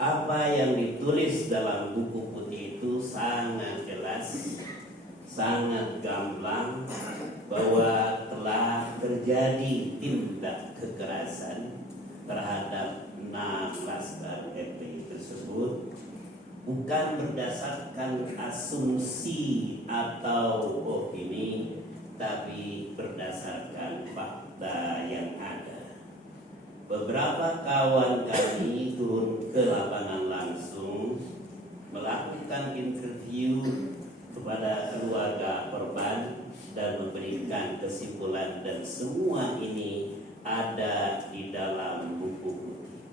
Apa yang ditulis dalam buku putih itu sangat jelas, sangat gamblang, bahwa telah terjadi tindak kekerasan terhadap 6 laskar FPI tersebut, bukan berdasarkan asumsi atau opini, tapi berdasarkan fakta yang ada. Beberapa kawan kami turun ke lapangan langsung melakukan interview kepada keluarga korban dan memberikan kesimpulan, dan semua ini ada di dalam buku putih.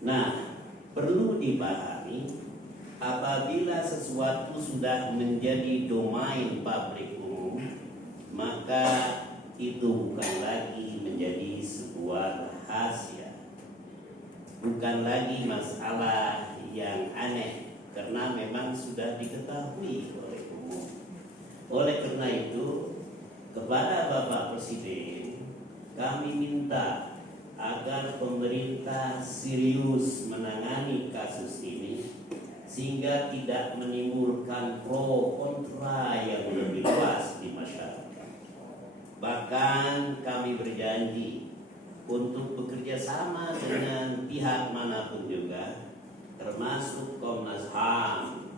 Nah, perlu dipahami, apabila sesuatu sudah menjadi domain publik umum, maka itu bukan lagi menjadi sebuah rahasia, bukan lagi masalah yang aneh, karena memang sudah diketahui oleh umum. Oleh karena itu, kepada Bapak Presiden, kami minta agar pemerintah serius menangani kasus ini, sehingga tidak menimbulkan pro kontra yang lebih luas di masyarakat. Bahkan kami berjanji untuk bekerja sama dengan pihak manapun juga, termasuk Komnas HAM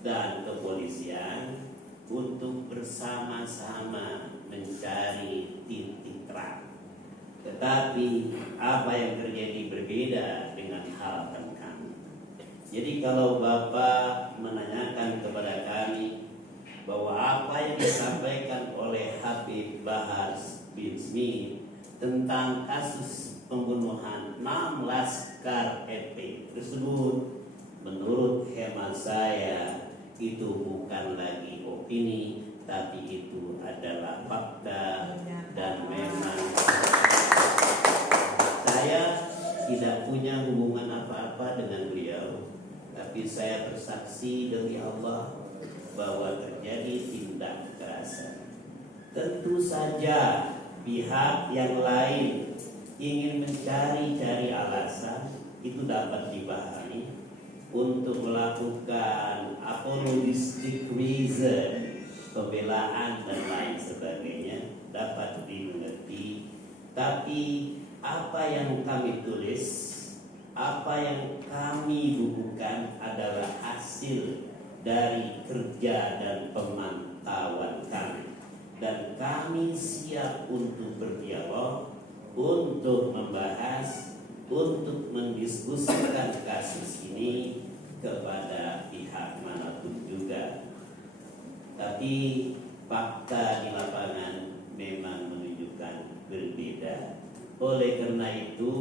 dan kepolisian, untuk bersama-sama mencari titik terang. Tetapi apa yang terjadi berbeda dengan harapan kami. Jadi kalau Bapak menanyakan kepada kami bahwa apa yang disampaikan oleh Habib Bahar bin Smith tentang kasus pembunuhan 6 laskar FPI tersebut, menurut hemat saya itu bukan lagi opini, tapi itu adalah fakta. Dan memang saya tidak punya hubungan apa-apa dengan beliau, tapi saya bersaksi demi Allah bahwa terjadi tindak kekerasan. Tentu saja pihak yang lain ingin mencari-cari alasan, itu dapat dipahami, untuk melakukan apologistic reason, pembelaan dan lain sebagainya, dapat dimengerti. Tapi apa yang kami tulis, apa yang kami bukukan adalah hasil dari kerja dan pemantauan kami, dan kami siap untuk berdialog, untuk membahas, untuk mendiskusikan kasus ini kepada pihak manapun juga. Tapi fakta di lapangan memang menunjukkan berbeda. Oleh karena itu,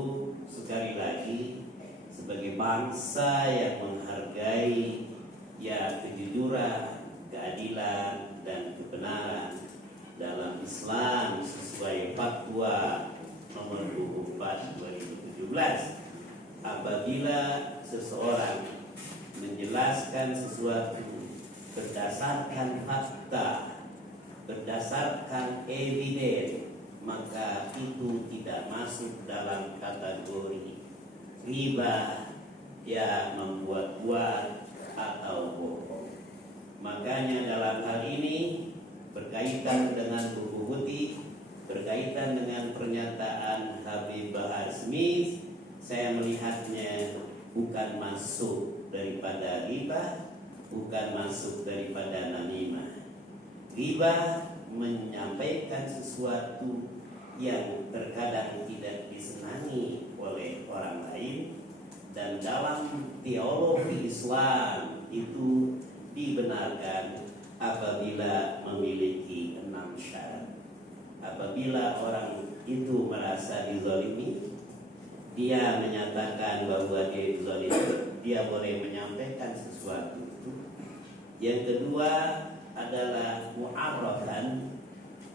sekali lagi, sebagai bangsa yang menghargai kejujuran, keadilan, dan kebenaran dalam Islam sesuai fatwa nomor 24 2017, apabila seseorang menjelaskan sesuatu berdasarkan fakta, berdasarkan evidence, maka itu tidak masuk dalam kategori riba, membuat-buat atau bohong. Makanya dalam hal ini, berkaitan dengan buku putih, berkaitan dengan pernyataan Habib Bahar Smith, saya melihatnya bukan masuk daripada riba, bukan masuk daripada namimah. Riba menyampaikan sesuatu yang terkadang tidak disenangi oleh orang lain, dan dalam teologi Islam itu dibenarkan apabila memiliki 6 syarat. Apabila orang itu merasa dizalimi, dia menyatakan bahwa dia dizalimi, dia boleh menyampaikan sesuatu itu. Yang kedua adalah mu'arrafan,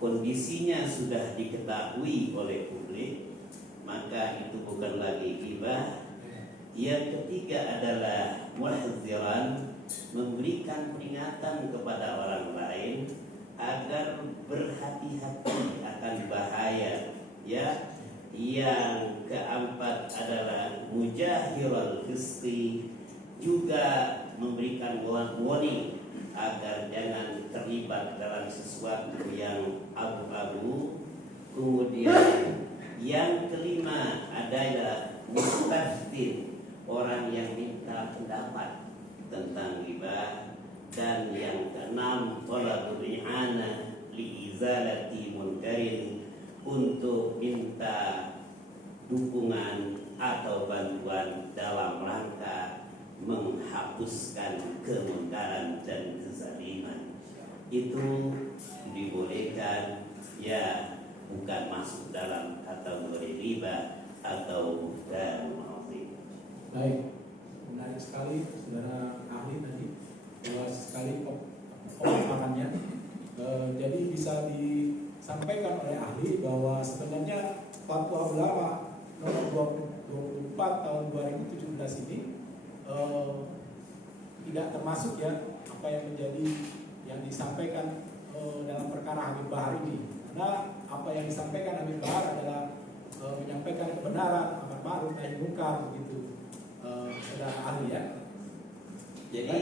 kondisinya sudah diketahui oleh publik, maka itu bukan lagi ghibah. Yang ketiga adalah muhdziran, memberikan peringatan kepada orang lain agar berhati-hati akan bahaya Yang keempat adalah mujahirul fisqi, juga memberikan warning agar jangan terlibat dalam sesuatu yang abu-abu. Kemudian yang kelima adalah mustaftin, orang yang minta pendapat tentang ghibah. Dan yang keenam talabul i'anah li izalati munkarin, untuk minta dukungan atau bantuan dalam rangka menghapuskan kemungkaran dan kezaliman. Itu dibolehkan, ya, bukan masuk dalam kategori riba atau buhtan azim. Baik, menarik sekali saudara ahli tadi, luas sekali pemahamannya. Jadi bisa disampaikan oleh ahli bahwa sebenarnya Fatwa Ulama nomor 24 tahun 2017 ini tidak termasuk ya apa yang menjadi yang disampaikan dalam perkara Habib Bahar ini. Karena apa yang disampaikan Habib Bahar adalah menyampaikan kebenaran, amar ma'ruf nahi munkar, begitu saudara ahli ya. Jadi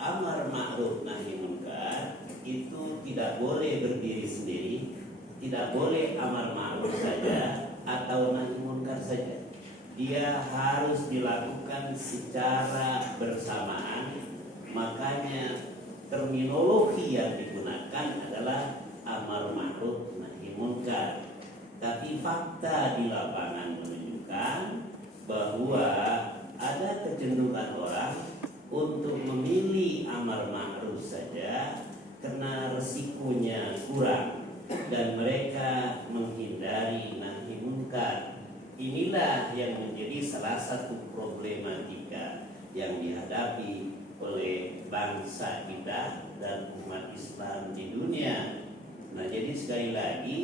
amar ma'ruf nahi munkar itu tidak boleh berdiri sendiri, tidak boleh amar ma'ruf saja atau nahi munkar saja. Dia harus dilakukan secara bersamaan. Makanya terminologi yang digunakan adalah amar ma'ruf nahi munkar. Tapi fakta di lapangan menunjukkan bahwa ada kecenderungan orang untuk memilih amar ma'ruf saja karena resikonya kurang, dan mereka menghindari nahi munkar. Inilah yang menjadi salah satu problematika yang dihadapi oleh bangsa kita dan umat Islam di dunia. Nah, jadi sekali lagi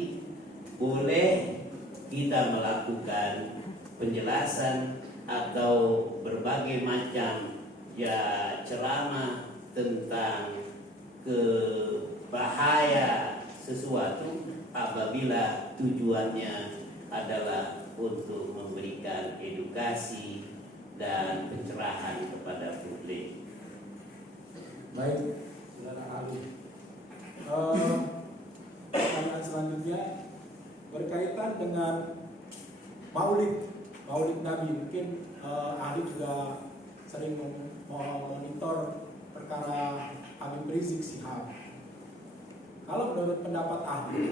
boleh kita melakukan penjelasan atau berbagai macam ya ceramah tentang kebahaya sesuatu apabila tujuannya adalah untuk memberikan edukasi dan pencerahan kepada publik. Baik, saudara ahli. Pertanyaan selanjutnya berkaitan dengan Maulid Nabi. Mungkin ahli juga sering memonitor perkara Habib Rizik Syihab. Kalau menurut pendapat ahli,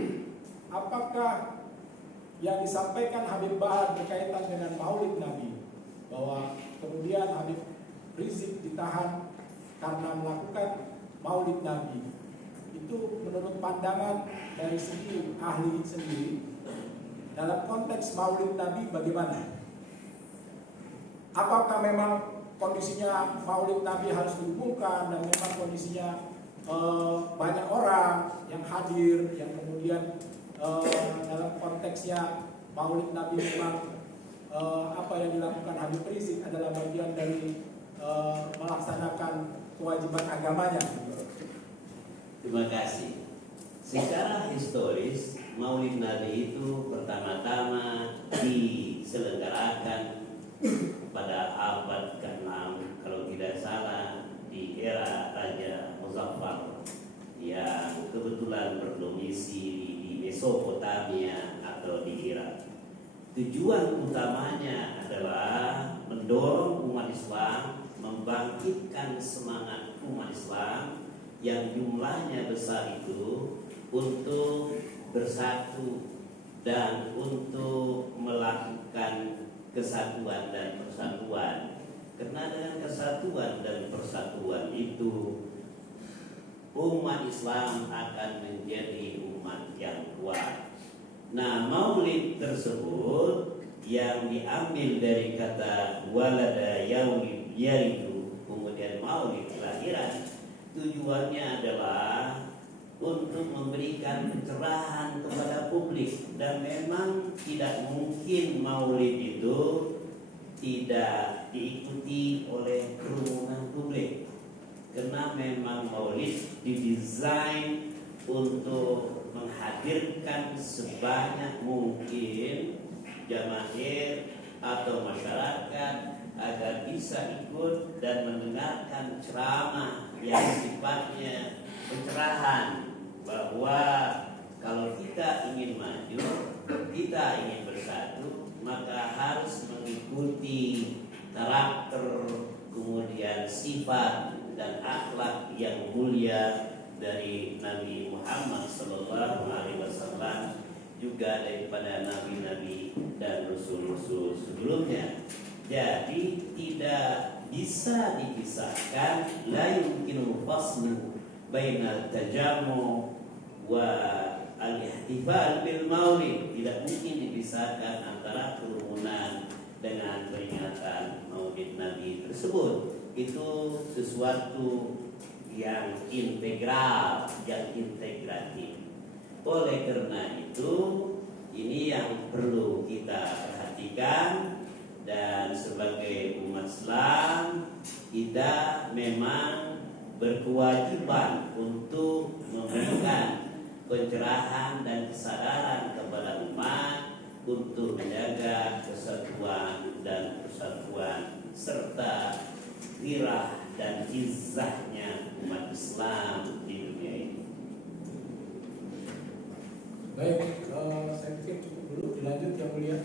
apakah yang disampaikan Habib Bahar berkaitan dengan Maulid Nabi, bahwa kemudian Habib Rizik ditahan karena melakukan Maulid Nabi, itu menurut pandangan dari segi ahli sendiri dalam konteks Maulid Nabi bagaimana? Apakah memang kondisinya Maulid Nabi harus dihubungkan dan memang kondisinya banyak orang yang hadir, yang kemudian dalam konteksnya Maulid Nabi memang apa yang dilakukan Habib Rizik adalah bagian dari melaksanakan kewajiban agamanya. Terima kasih. Secara historis Maulid Nabi itu pertama-tama diselenggarakan pada abad ke-6 kalau tidak salah, di era Raja Muzaffar yang kebetulan berdomisili di Mesopotamia atau di Irak. Tujuan utamanya adalah mendorong umat Islam, membangkitkan semangat umat Islam yang jumlahnya besar itu untuk bersatu dan untuk melakukan kesatuan dan persatuan. Karena dengan kesatuan dan persatuan itu umat Islam akan menjadi umat yang kuat. Nah, Maulid tersebut yang diambil dari kata walada yaulid yaitu kemudian Maulid kelahiran, tujuannya adalah untuk memberikan pencerahan kepada publik. Dan memang tidak mungkin Maulid itu tidak diikuti oleh kerumunan publik, karena memang Maulid didesain untuk menghadirkan sebanyak mungkin jamaah atau masyarakat agar bisa ikut dan mendengarkan ceramah yang sifatnya pencerahan, bahwa kalau kita ingin maju, kita ingin bersatu, maka harus mengikuti karakter, kemudian sifat dan akhlak yang mulia dari Nabi Muhammad SAW, juga daripada nabi-nabi dan rasul-rasul sebelumnya. Jadi tidak bisa dipisahkan, la yumkinu faslu baina tajamu wa al-ihtifal bil maulid. Tidak mungkin dipisahkan antara kerumunan dengan peringatan maulid Nabi tersebut. Itu sesuatu yang integral, yang integratif. Oleh karena itu, ini yang perlu kita perhatikan, dan sebagai umat Islam kita memang berkewajiban untuk memberikan pencerahan dan kesadaran kepada umat untuk menjaga kesatuan dan persatuan serta wirah dan izzahnya umat Islam di dunia ini. Baik, saya pikir cukup dulu, dilanjut yang mulia.